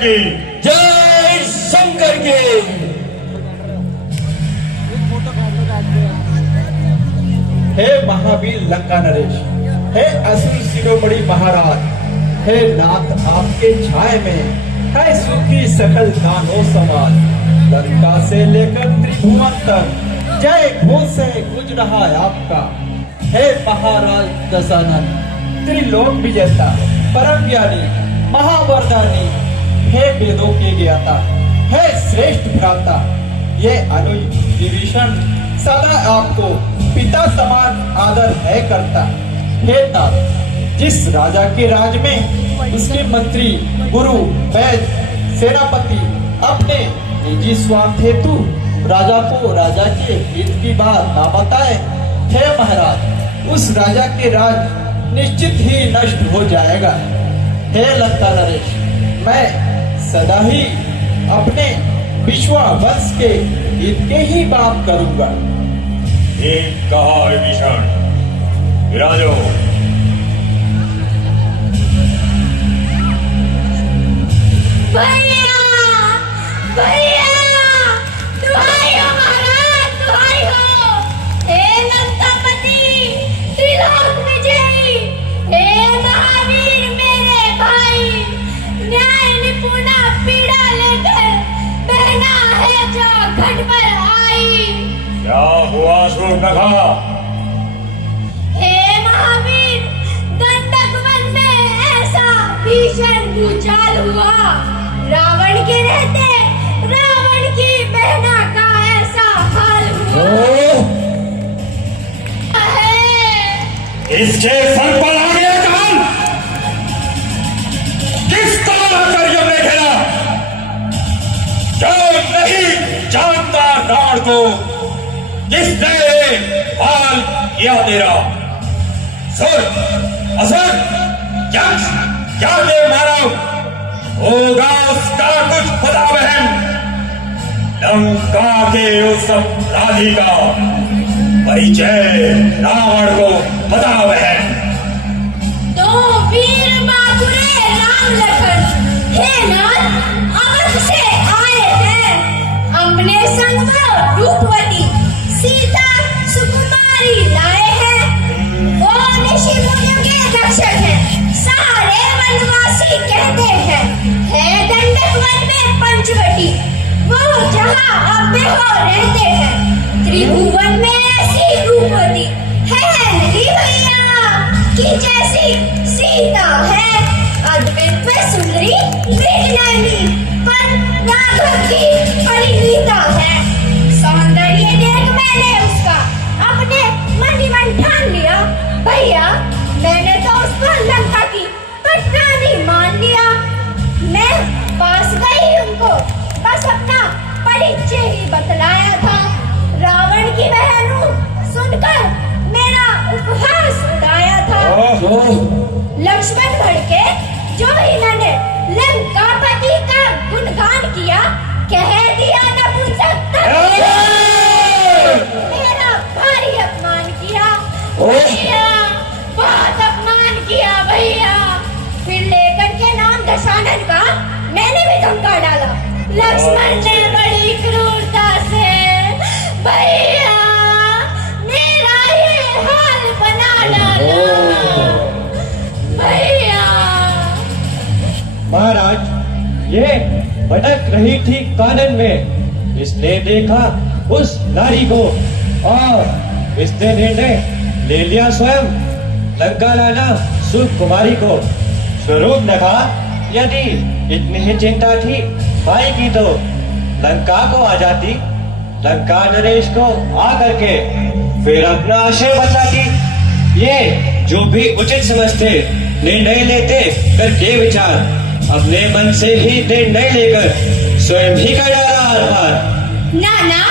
की। जय शंकर की। हे महावीर लंका नरेश, हे असुर शिरोमणि महाराज, हे नाथ आपके छाये में है सुखी सकल दानों समाज। लंका से लेकर त्रिभुवन तक जय घोष से गुज रहा है आपका। हे महाराज दशानन, त्रिलोक विजेता, परम ज्ञानी, महावरदानी, हे वेदों के ज्ञाता, हे श्रेष्ठ भ्राता, ये अनुज विभीषण सदा आपको पिता समान आदर है करता। हे तात, जिस राजा के राज में उसके मंत्री, गुरु, वैद्य, सेनापति अपने निजी स्वार्थ हेतु राजा को राजा के हित की बात ना बताए, हे महाराज उस राजा के राज निश्चित ही नष्ट हो जाएगा। हे लंका नरेश, मैं सदा ही अपने विश्वा वंश के हित के ही बात करूंगा। ठीक कहा विभीषण, विराजो। भैया भैया, दुहाई हो महाराज, दुहाई हो। हे लंकापति, त्रिलोक विजयी, हे महावीर मेरे भाई, न्याय निपुणा पीड़ा लेकर बहना है जो घट पर आई। क्या हुआ शूर्पणखा? हे महावीर, गंडक वन में ऐसा भीषण भूचाल हुआ, रावण के रहते रावण की बहना का ऐसा हाल हुआ है। इसके सर पर आ गया कमल। किस तरह कर हमने खेला? जो नहीं जानता रावण को, जिसने हाल किया तेरा। सुन असुर, क्या दे मारो होगा उसका कुछ पता बहन। लंका के उस अपराधी का परिचय रावण को पता बहन। तो वीर बाबुरे राम लखन, हे नाथ, अवध से आए हैं। अपने संग वो रूपवती सीता सुकुमारी लाए हैं। वो ऋषि मुनियों के रक्षक हैं, सारे वनवासी कहते हैं। है दंडक वन में पंचवटी, वो जहाँ अब्बे हो रहते हैं। त्रिभुवन में ऐसी रूपवती है नहीं भैया कि जैसी सीता है। अद्भुत व सुंदरी मृगनयनी, पर राघव की परिणीता है। सौंदर्य देख मैंने उसका अपने मन ही मन ठान लिया। भैया मैंने तो उसको लंका की पटरानी मान लिया। मैं पास गई उनको, बस अपना परिचय ही बतलाया था। रावण की बहन हूँ सुनकर मेरा उपहास उड़ाया था। लक्ष्मण भड़के जो इन्होंने लंकापति का गुणगान किया, कह दिया नपुंसक, मेरा भारी अपमान किया भैया, बहुत अपमान किया भैया। फिर लेकर के नाम दशानन का मैंने भी धमका डाला। लक्ष्मण ने बड़ी क्रूरता से भैया मेरा ये हाल बना डाला भैया। महाराज, ये भटक रही थी कानन में, इसने देखा उस नारी को और इसने निर्णय ले लिया स्वयं लंका लाना सुकुमारी को। स्वरूप ने कहा, यदि इतनी ही चिंता थी भाई की तो लंका को आ जाती, लंका नरेश को आ करके फिर अपना आशय बताती। ये जो भी उचित समझते निर्णय लेते करके विचार, अपने मन से ही निर्णय लेकर स्वयं ही कर डाला हर बार। नाना,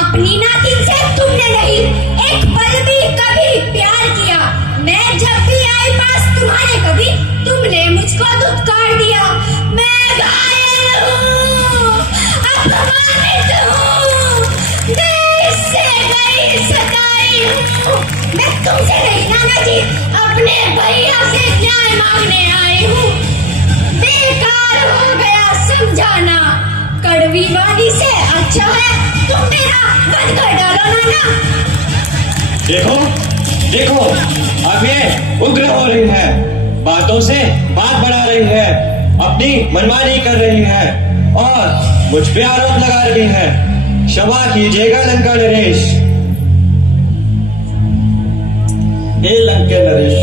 अपनी नातिन से तुमने नहीं एक पल भी कभी प्यार किया। मैं जब भी आई पास तुम्हारे, कभी तुमने मुझको दुत्कार दिया। मैं घायल हूँ, अपमानित हूँ, देश से गई सताई हूँ। मैं तुमसे नहीं नाना जी, अपने भैया से न्याय मांगने आई हूँ। बेकार हो गया अच्छा है तुम मेरा वध कर डालो नाना। देखो देखो, अब ये उग्र हो रही है, बातों से बात बढ़ा रही है, अपनी मनमानी कर रही है और मुझ पे आरोप लगा रही है। क्षमा कीजिएगा लंका नरेश। हे लंका नरेश,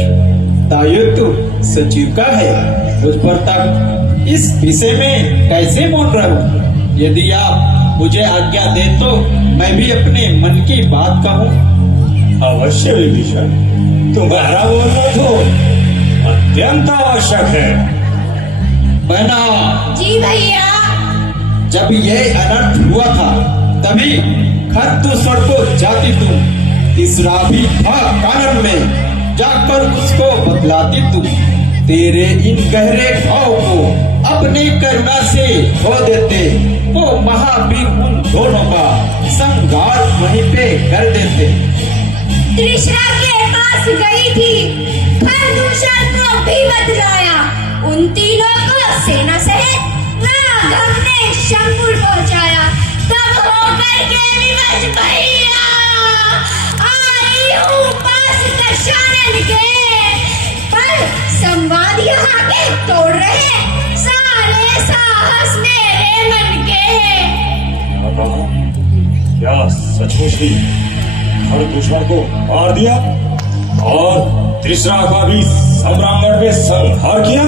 दायित्व सचिव का है, मुझ पर तक इस विषय में कैसे बोल रहे हो? यदि आप मुझे आज्ञा दे तो मैं भी अपने मन की बात कहूँ। अवश्य विभीषण, तुम्हारा बोलना तो अत्यंत आवश्यक है। बहना, जी भैया। जब यह अनर्थ हुआ था तभी खरदूषण को जाती तुम, तीसरा भी था कानन में, जाकर उसको बतलाती तुम। तेरे इन गहरे भाव को अपनी करुणा से धो देते, वो महावीर उन दोनों का संहार वहीं पे कर देते। तृष्णा के पास गई थी, खरदूषण को भी बतलाया। उन तीनों को सेना सहित राघव ने शंकुर पहुंचाया। तब होकर के विवश भैया आई हूँ पास दशानन के, पर संवाद यहाँ के तोड़ रहे सारे साहस मेरे मन के। क्या सचमुच ही खरदूषण को मार दिया और तृष्णा का भी सम्रांगण में संहार किया?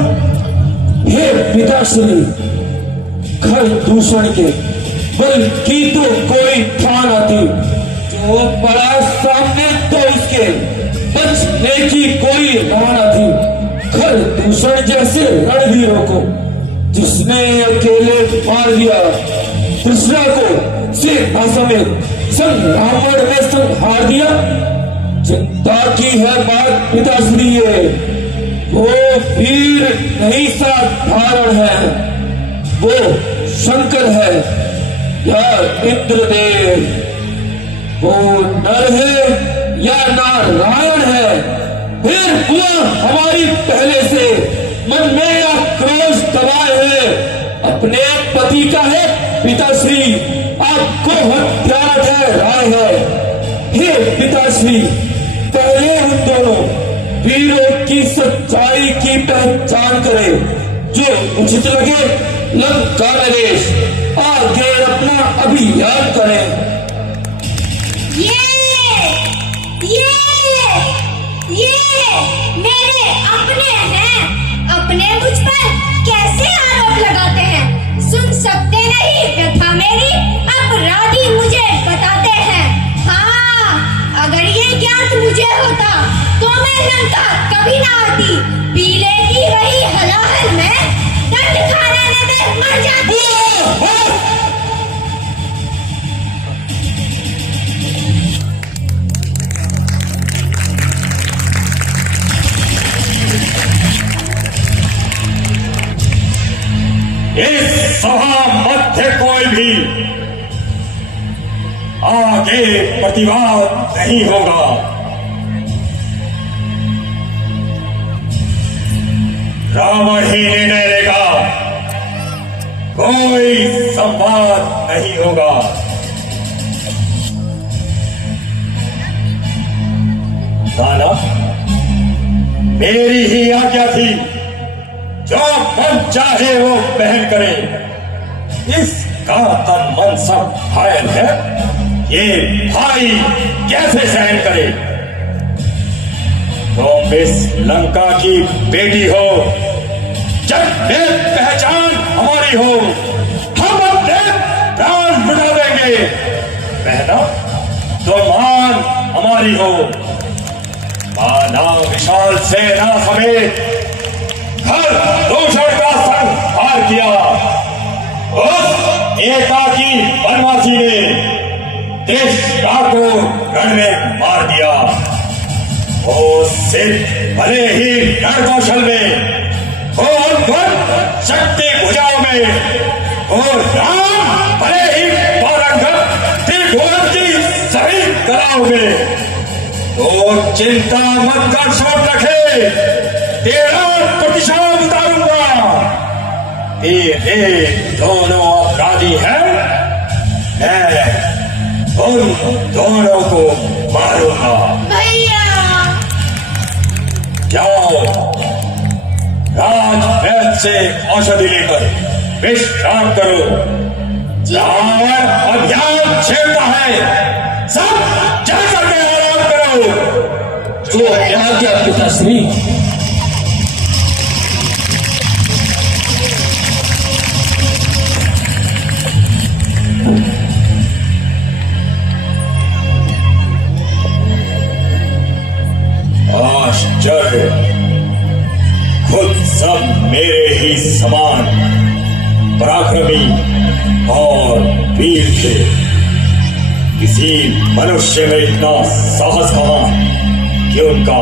हे पिताश्री, खरदूषण के बल की तो कोई था न थी, जो पड़ा सामने तो उसके बचने की कोई राह न थी। खरदूषण जैसे रणवीरों को जिसने अकेले मार दिया, तृष्णा को सेना समेत संग्रामण में संहार दिया। चिंता की है बात पिताश्री, ये वो वीर नहीं साधारण है, वो शंकर है या इंद्रदेव, वो नर है या नारायण है। फिर हुआ हमारी पहले से मन में आक्रोश दबाए है, अपने पति का है पिताश्री, आपको हत्यारा ठहराए है। हे पिताश्री, पहले उन दोनों वीरों की सच्चाई की पहचान करें, जो उचित लगे लंका नरेश आगे अपना अभियान करें। ये मेरे अपने हैं, अपने मुझ पर कैसे आरोप लगाते हैं? सुन सकते नहीं व्यथा मेरी, अपराधी मुझे बताते हैं। हाँ, अगर ये ज्ञात मुझे होता तो मैं लंका कभी ना आती, पी लेती वही हलाहल में, दंड खाने में मर जाती। इस सभा मध्य कोई भी आगे प्रतिवाद नहीं होगा। राम ही निर्णय लेगा, कोई संवाद नहीं होगा। नाना, मेरी ही आज्ञा थी, जो मन चाहे वो बहन करे। इसका तन मन सब घायल है, ये भाई कैसे सहन करे? तुम इस लंका की बेटी हो, जब पहचान हमारी हो, हम अपने प्राण मिटा देंगे। बहना, तुम मान हमारी हो, माना विशाल सेना समेत खरदूषण का संहार किया। उस एकाकी वनवासी ने तृष्णा को रण में मार दिया। वो सिर्फ भले ही रण कौशल में, वो अद्भुत शक्ति भुजाओं में, और राम भले ही पारंगत त्रिभुवन की सभी कलाओं में। तो चिंता मत कर, सोच रखे, तेरा प्रतिशोध उतारूंगा। ये दोनों अपराधी हैं, मैं उन दोनों को मारूंगा। भैया जाओ, राजवैद्य से औषधि लेकर विश्राम करो। रावण अभियान छेड़ता है, सब चल करके आराम करो। जो आज्ञा पिताश्री। आश्चर्य, खुद सब मेरे ही समान पराक्रमी और वीर थे। किसी मनुष्य में इतना साहस कहाँ कि उनका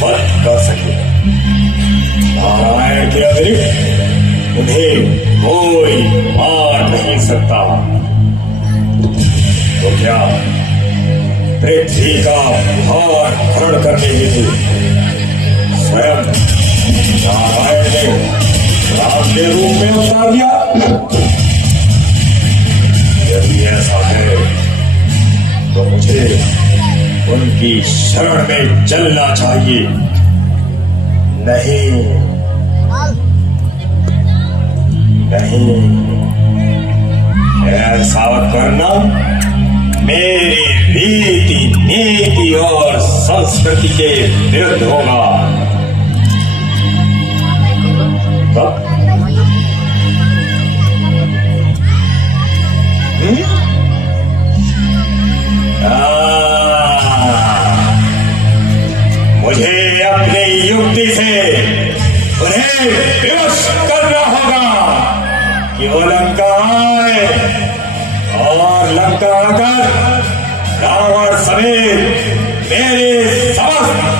वध कर सके। नारायण के अतिरिक्त उन्हें कोई मार नहीं सकता। तो क्या पृथ्वी का भार हरण करने हेतु स्वयं नारायण ने राम के रूप में उतार दिया? यदि ऐसा है तो मुझे उनकी शरण में चलना चाहिए। नहीं नहीं, ऐसा करना मेरी रीति नीति और संस्कृति के विरुद्ध होगा। मुझे अपनी युक्ति से उन्हें विवश करना होगा कि वो लंका आए और लंका आकर रावण समेत मेरे समस्त